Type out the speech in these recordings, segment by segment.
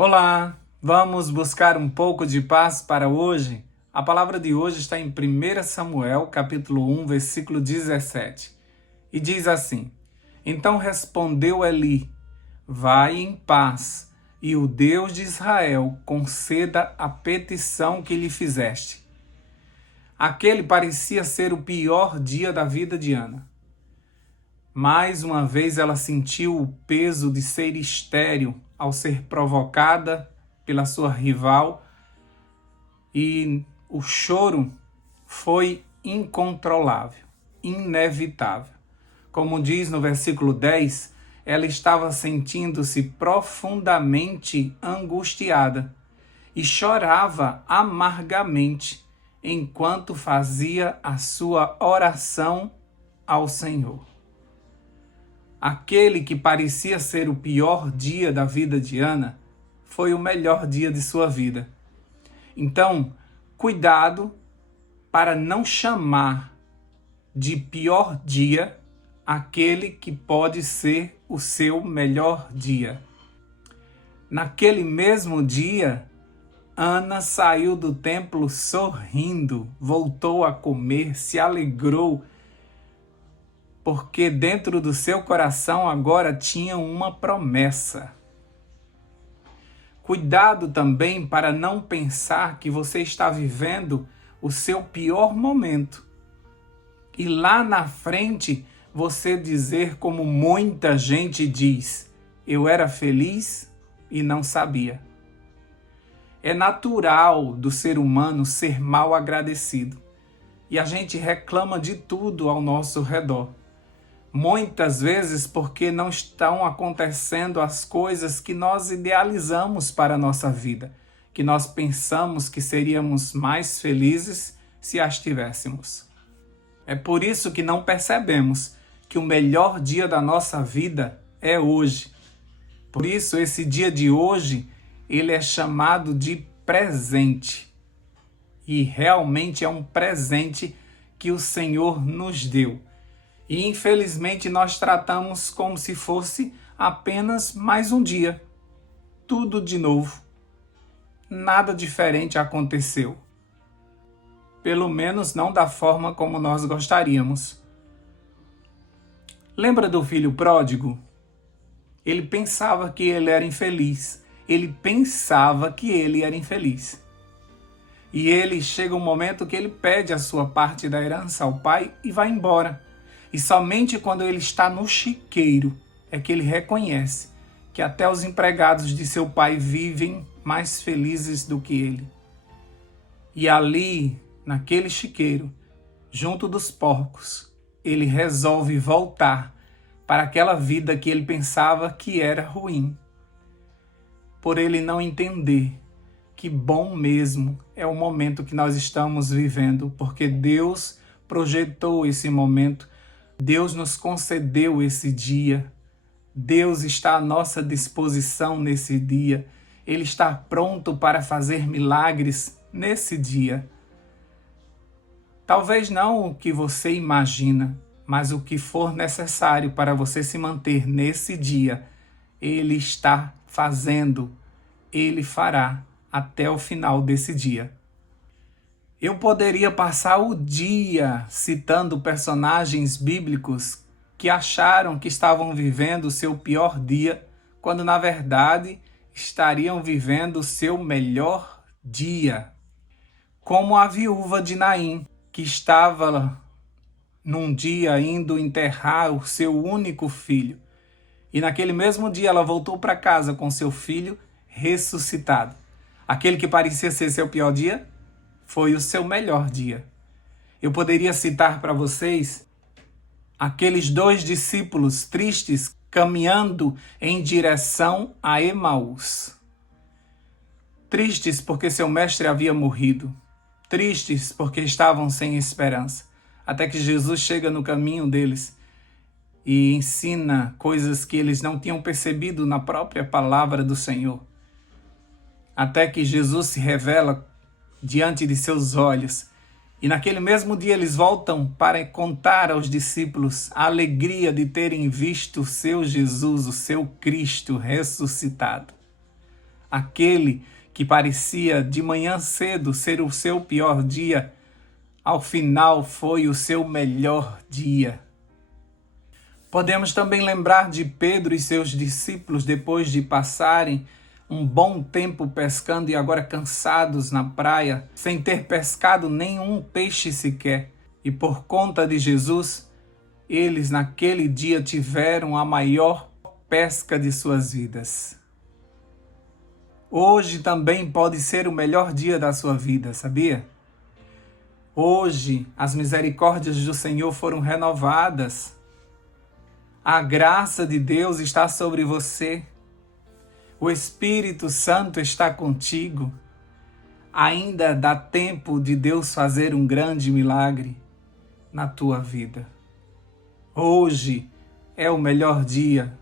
Olá, vamos buscar um pouco de paz para hoje? A palavra de hoje está em 1 Samuel, capítulo 1, versículo 17. E diz assim: Então respondeu Eli: Vai em paz, e o Deus de Israel conceda a petição que lhe fizeste. Aquele parecia ser o pior dia da vida de Ana. Mais uma vez ela sentiu o peso de ser estéril ao ser provocada pela sua rival, e o choro foi incontrolável, inevitável. Como diz no versículo 10, ela estava sentindo-se profundamente angustiada e chorava amargamente enquanto fazia a sua oração ao Senhor. Aquele que parecia ser o pior dia da vida de Ana foi o melhor dia de sua vida. Então, cuidado para não chamar de pior dia aquele que pode ser o seu melhor dia. Naquele mesmo dia, Ana saiu do templo sorrindo, voltou a comer, se alegrou, porque dentro do seu coração agora tinha uma promessa. Cuidado também para não pensar que você está vivendo o seu pior momento e lá na frente você dizer como muita gente diz: eu era feliz e não sabia. É natural do ser humano ser mal agradecido e a gente reclama de tudo ao nosso redor. Muitas vezes porque não estão acontecendo as coisas que nós idealizamos para a nossa vida, que nós pensamos que seríamos mais felizes se as tivéssemos. É por isso que não percebemos que o melhor dia da nossa vida é hoje. Por isso esse dia de hoje, ele é chamado de presente. E realmente é um presente que o Senhor nos deu. E infelizmente nós tratamos como se fosse apenas mais um dia. Tudo de novo. Nada diferente aconteceu. Pelo menos não da forma como nós gostaríamos. Lembra do filho pródigo? Ele pensava que ele era infeliz. Ele pensava que ele era infeliz. E ele chega um momento que ele pede a sua parte da herança ao pai e vai embora. E somente quando ele está no chiqueiro é que ele reconhece que até os empregados de seu pai vivem mais felizes do que ele. E ali, naquele chiqueiro, junto dos porcos, ele resolve voltar para aquela vida que ele pensava que era ruim. Por ele não entender que bom mesmo é o momento que nós estamos vivendo, porque Deus projetou esse momento. Deus nos concedeu esse dia. Deus está à nossa disposição nesse dia. Ele está pronto para fazer milagres nesse dia. Talvez não o que você imagina, mas o que for necessário para você se manter nesse dia, Ele está fazendo. Ele fará até o final desse dia. Eu poderia passar o dia citando personagens bíblicos que acharam que estavam vivendo o seu pior dia, quando na verdade estariam vivendo o seu melhor dia. Como a viúva de Naim, que estava num dia indo enterrar o seu único filho. E naquele mesmo dia ela voltou para casa com seu filho ressuscitado. Aquele que parecia ser seu pior dia foi o seu melhor dia. Eu poderia citar para vocês aqueles 2 discípulos tristes caminhando em direção a Emaús. Tristes porque seu mestre havia morrido. Tristes porque estavam sem esperança. Até que Jesus chega no caminho deles e ensina coisas que eles não tinham percebido na própria palavra do Senhor. Até que Jesus se revela diante de seus olhos. E naquele mesmo dia eles voltam para contar aos discípulos a alegria de terem visto o seu Jesus, o seu Cristo ressuscitado. Aquele que parecia de manhã cedo ser o seu pior dia, ao final foi o seu melhor dia. Podemos também lembrar de Pedro e seus discípulos depois de passarem um bom tempo pescando e agora cansados na praia, sem ter pescado nenhum peixe sequer. E por conta de Jesus, eles naquele dia tiveram a maior pesca de suas vidas. Hoje também pode ser o melhor dia da sua vida, sabia? Hoje as misericórdias do Senhor foram renovadas. A graça de Deus está sobre você. O Espírito Santo está contigo. Ainda dá tempo de Deus fazer um grande milagre na tua vida. Hoje é o melhor dia.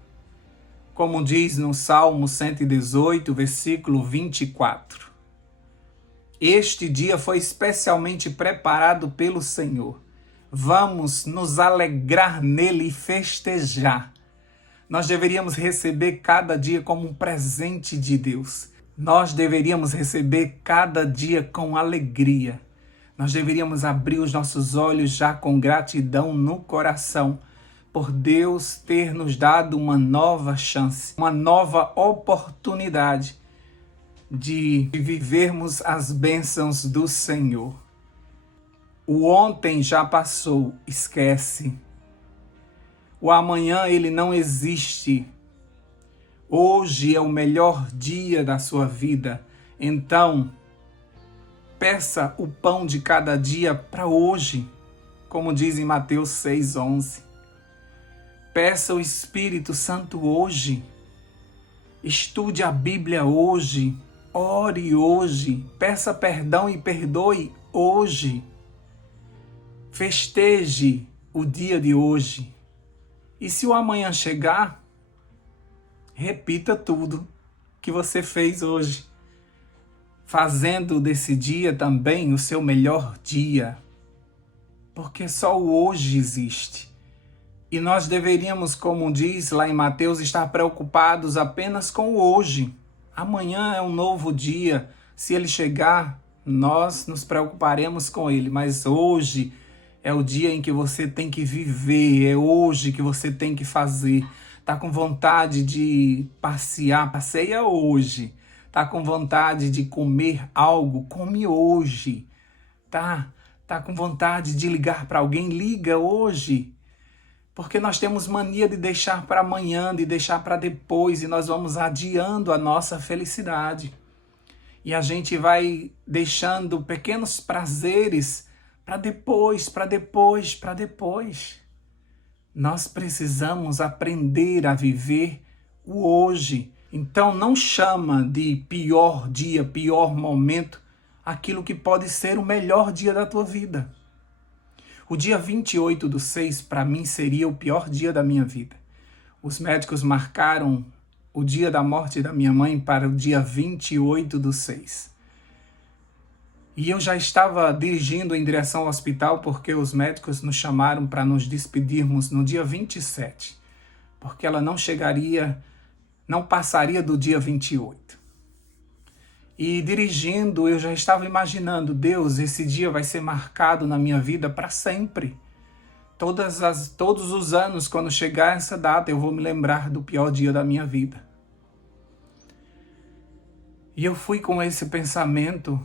Como diz no Salmo 118, versículo 24. Este dia foi especialmente preparado pelo Senhor. Vamos nos alegrar nele e festejar. Nós deveríamos receber cada dia como um presente de Deus. Nós deveríamos receber cada dia com alegria. Nós deveríamos abrir os nossos olhos já com gratidão no coração, por Deus ter nos dado uma nova chance, uma nova oportunidade de vivermos as bênçãos do Senhor. O ontem já passou, esquece. O amanhã ele não existe. Hoje é o melhor dia da sua vida. Então, peça o pão de cada dia para hoje, como diz em Mateus 6:11. Peça o Espírito Santo hoje. Estude a Bíblia hoje. Ore hoje. Peça perdão e perdoe hoje. Festeje o dia de hoje. E se o amanhã chegar, repita tudo que você fez hoje, fazendo desse dia também o seu melhor dia. Porque só o hoje existe. E nós deveríamos, como diz lá em Mateus, estar preocupados apenas com o hoje. Amanhã é um novo dia. Se ele chegar, nós nos preocuparemos com ele. Mas hoje é o dia em que você tem que viver. É hoje que você tem que fazer. Tá com vontade de passear? Passeia hoje. Tá com vontade de comer algo? Come hoje. Tá com vontade de ligar para alguém? Liga hoje. Porque nós temos mania de deixar para amanhã, de deixar para depois, e nós vamos adiando a nossa felicidade. E a gente vai deixando pequenos prazeres para depois, para depois, para depois. Nós precisamos aprender a viver o hoje. Então não chama de pior dia, pior momento, aquilo que pode ser o melhor dia da tua vida. O dia 28/6 para mim seria o pior dia da minha vida. Os médicos marcaram o dia da morte da minha mãe para o dia 28/6. E eu já estava dirigindo em direção ao hospital porque os médicos nos chamaram para nos despedirmos no dia 27, porque ela não passaria do dia 28. E dirigindo, eu já estava imaginando, Deus, esse dia vai ser marcado na minha vida para sempre. Todos os anos, quando chegar essa data, eu vou me lembrar do pior dia da minha vida. E eu fui com esse pensamento,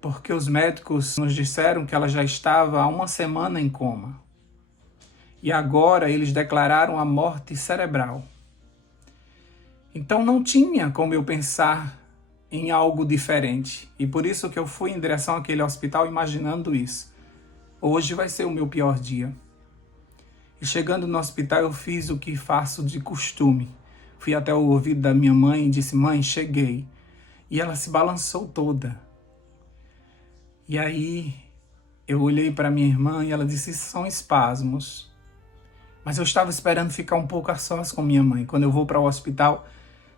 porque os médicos nos disseram que ela já estava há 1 semana em coma. E agora eles declararam a morte cerebral. Então não tinha como eu pensar em algo diferente. E por isso que eu fui em direção àquele hospital imaginando isso. Hoje vai ser o meu pior dia. E chegando no hospital eu fiz o que faço de costume. Fui até o ouvido da minha mãe e disse, mãe, cheguei. E ela se balançou toda. E aí eu olhei para minha irmã e ela disse, isso são espasmos. Mas eu estava esperando ficar um pouco a sós com minha mãe. Quando eu vou para o hospital,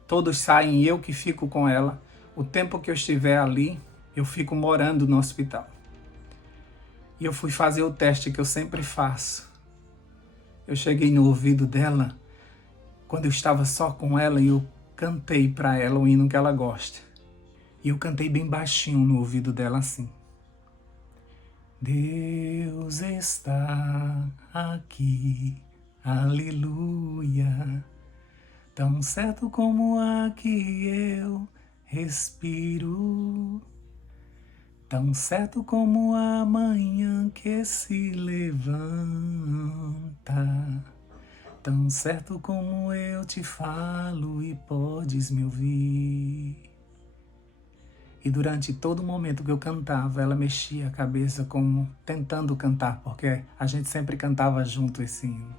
todos saem e eu que fico com ela. O tempo que eu estiver ali, eu fico morando no hospital. E eu fui fazer o teste que eu sempre faço. Eu cheguei no ouvido dela, quando eu estava só com ela, e eu cantei para ela o hino que ela gosta. E eu cantei bem baixinho no ouvido dela assim. Deus está aqui, aleluia, tão certo como a que eu respiro, tão certo como a manhã que se levanta, tão certo como eu te falo e podes me ouvir. E durante todo o momento que eu cantava, ela mexia a cabeça como tentando cantar, porque a gente sempre cantava junto esse hino.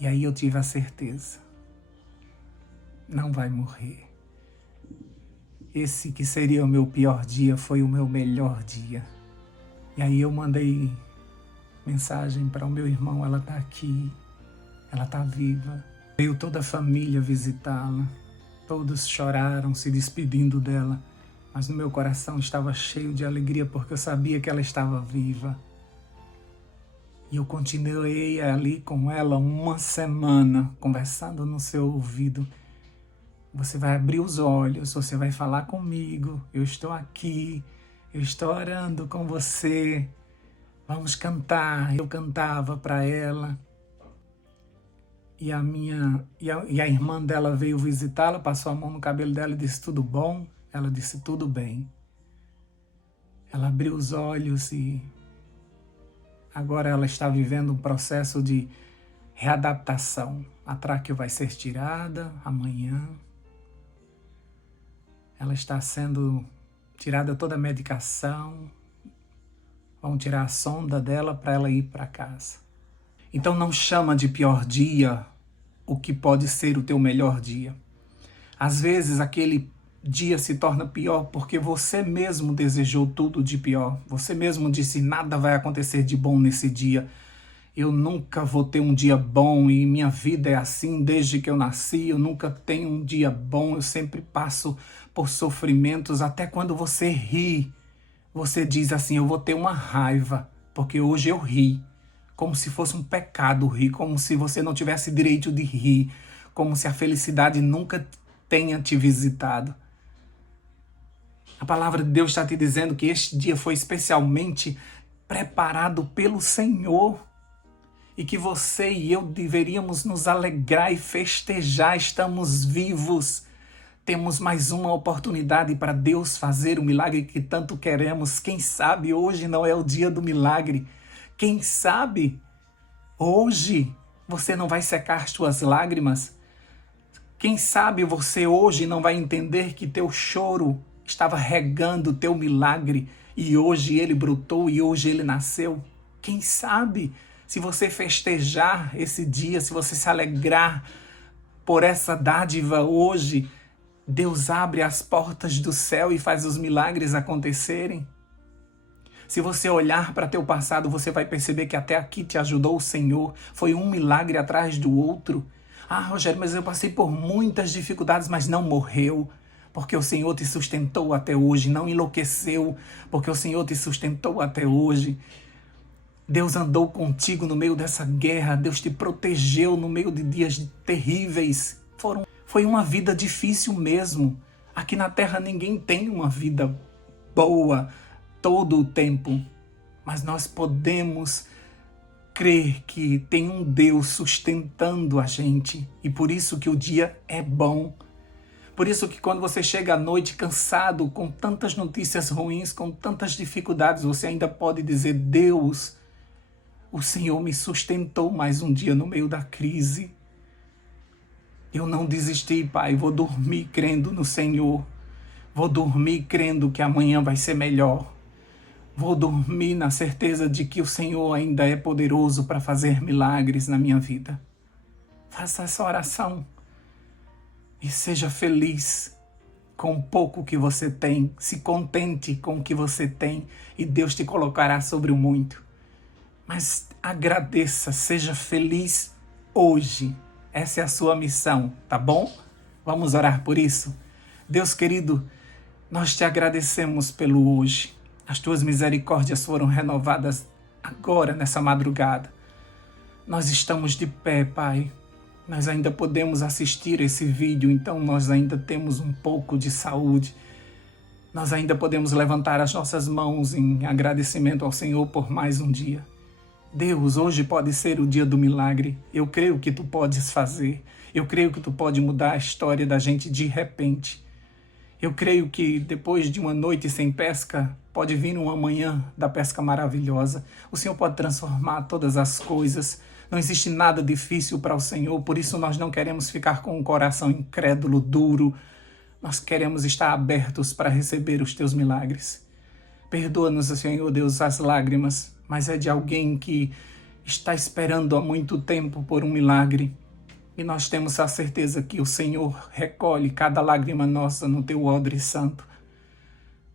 E aí eu tive a certeza, não vai morrer. Esse que seria o meu pior dia foi o meu melhor dia. E aí eu mandei mensagem para o meu irmão, ela está aqui, ela está viva. Veio toda a família visitá-la. Todos choraram se despedindo dela, mas no meu coração estava cheio de alegria porque eu sabia que ela estava viva. E eu continuei ali com ela uma semana, conversando no seu ouvido. Você vai abrir os olhos, você vai falar comigo, eu estou aqui, eu estou orando com você, vamos cantar. Eu cantava para ela. E a irmã dela veio visitá-la, passou a mão no cabelo dela e disse, tudo bom? Ela disse, tudo bem. Ela abriu os olhos e agora ela está vivendo um processo de readaptação. A tráqueo vai ser tirada amanhã. Ela está sendo tirada toda a medicação. Vão tirar a sonda dela para ela ir para casa. Então não chama de pior dia o que pode ser o teu melhor dia. Às vezes aquele dia se torna pior porque você mesmo desejou tudo de pior. Você mesmo disse, nada vai acontecer de bom nesse dia. Eu nunca vou ter um dia bom e minha vida é assim desde que eu nasci. Eu nunca tenho um dia bom, eu sempre passo por sofrimentos. Até quando você ri, você diz assim, eu vou ter uma raiva porque hoje eu ri. Como se fosse um pecado rir, como se você não tivesse direito de rir, como se a felicidade nunca tenha te visitado. A palavra de Deus está te dizendo que este dia foi especialmente preparado pelo Senhor e que você e eu deveríamos nos alegrar e festejar. Estamos vivos, temos mais uma oportunidade para Deus fazer o milagre que tanto queremos. Quem sabe hoje não é o dia do milagre. Quem sabe hoje você não vai secar as suas lágrimas? Quem sabe você hoje não vai entender que teu choro estava regando o teu milagre e hoje ele brotou e hoje ele nasceu? Quem sabe se você festejar esse dia, se você se alegrar por essa dádiva hoje, Deus abre as portas do céu e faz os milagres acontecerem? Se você olhar para teu passado, você vai perceber que até aqui te ajudou o Senhor. Foi um milagre atrás do outro. Ah, Rogério, mas eu passei por muitas dificuldades, mas não morreu. Porque o Senhor te sustentou até hoje. Não enlouqueceu, porque o Senhor te sustentou até hoje. Deus andou contigo no meio dessa guerra. Deus te protegeu no meio de dias terríveis. Foi uma vida difícil mesmo. Aqui na terra ninguém tem uma vida boa todo o tempo, mas nós podemos crer que tem um Deus sustentando a gente e por isso que o dia é bom. Por isso que quando você chega à noite cansado, com tantas notícias ruins, com tantas dificuldades, você ainda pode dizer, Deus, o Senhor me sustentou mais um dia no meio da crise. Eu não desisti, Pai, vou dormir crendo no Senhor. Vou dormir crendo que amanhã vai ser melhor. Vou dormir na certeza de que o Senhor ainda é poderoso para fazer milagres na minha vida. Faça essa oração e seja feliz com o pouco que você tem. Se contente com o que você tem e Deus te colocará sobre o muito. Mas agradeça, seja feliz hoje. Essa é a sua missão, tá bom? Vamos orar por isso? Deus querido, nós te agradecemos pelo hoje. As tuas misericórdias foram renovadas agora, nessa madrugada. Nós estamos de pé, Pai, Nós ainda podemos assistir esse vídeo, então nós ainda temos um pouco de saúde. Nós ainda podemos levantar as nossas mãos em agradecimento ao Senhor por mais um dia. Deus, hoje pode ser o dia do milagre. Eu creio que Tu podes fazer. Eu creio que Tu pode mudar a história da gente de repente. Eu creio que depois de uma noite sem pesca, pode vir uma manhã da pesca maravilhosa. O Senhor pode transformar todas as coisas. Não existe nada difícil para o Senhor, por isso nós não queremos ficar com um coração incrédulo, duro. Nós queremos estar abertos para receber os Teus milagres. Perdoa-nos, Senhor Deus, as lágrimas, mas é de alguém que está esperando há muito tempo por um milagre. E nós temos a certeza que o Senhor recolhe cada lágrima nossa no Teu odre santo,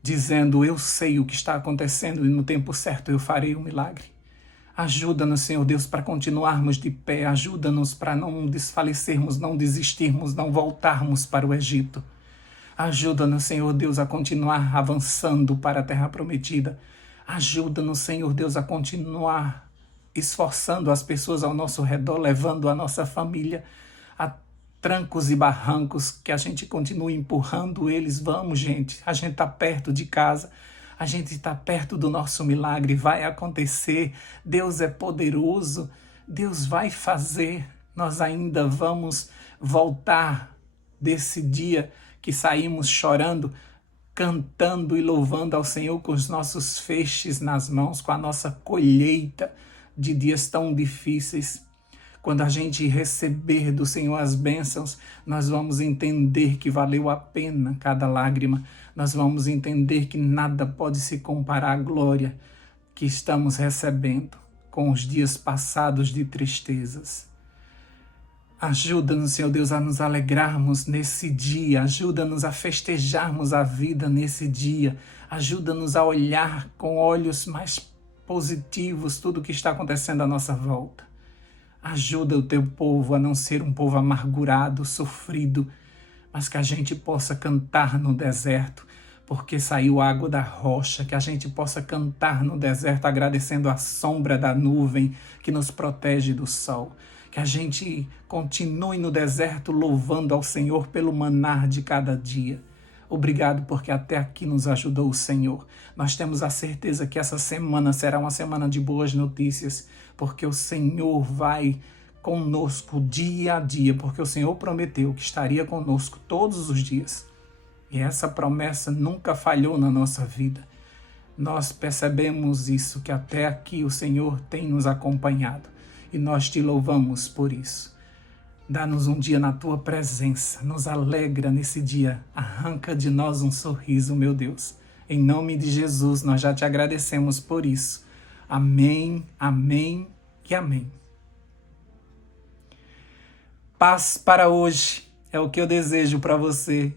dizendo: eu sei o que está acontecendo e no tempo certo eu farei o milagre. Ajuda-nos, Senhor Deus, para continuarmos de pé. Ajuda-nos para não desfalecermos, não desistirmos, não voltarmos para o Egito. Ajuda-nos, Senhor Deus, a continuar avançando para a terra prometida. Ajuda-nos, Senhor Deus, a continuar esforçando as pessoas ao nosso redor, levando a nossa família a trancos e barrancos, que a gente continue empurrando eles. Vamos, gente, a gente está perto de casa. A gente está perto do nosso milagre, vai acontecer. Deus é poderoso, Deus vai fazer. Nós ainda vamos voltar desse dia que saímos chorando, cantando e louvando ao Senhor com os nossos feixes nas mãos, com a nossa colheita de dias tão difíceis. Quando a gente receber do Senhor as bênçãos, nós vamos entender que valeu a pena cada lágrima. Nós vamos entender que nada pode se comparar à glória que estamos recebendo com os dias passados de tristezas. Ajuda-nos, Senhor Deus, a nos alegrarmos nesse dia. Ajuda-nos a festejarmos a vida nesse dia. Ajuda-nos a olhar com olhos mais positivos tudo o que está acontecendo à nossa volta. Ajuda o Teu povo a não ser um povo amargurado, sofrido, mas que a gente possa cantar no deserto, porque saiu água da rocha, que a gente possa cantar no deserto agradecendo a sombra da nuvem que nos protege do sol, que a gente continue no deserto louvando ao Senhor pelo manar de cada dia. Obrigado porque até aqui nos ajudou o Senhor. Nós temos a certeza que essa semana será uma semana de boas notícias, porque o Senhor vai conosco dia a dia, porque o Senhor prometeu que estaria conosco todos os dias. E essa promessa nunca falhou na nossa vida. Nós percebemos isso, que até aqui o Senhor tem nos acompanhado. E nós Te louvamos por isso. Dá-nos um dia na Tua presença, nos alegra nesse dia, arranca de nós um sorriso, meu Deus. Em nome de Jesus, nós já Te agradecemos por isso. Amém, amém e amém. Paz para hoje é o que eu desejo para você.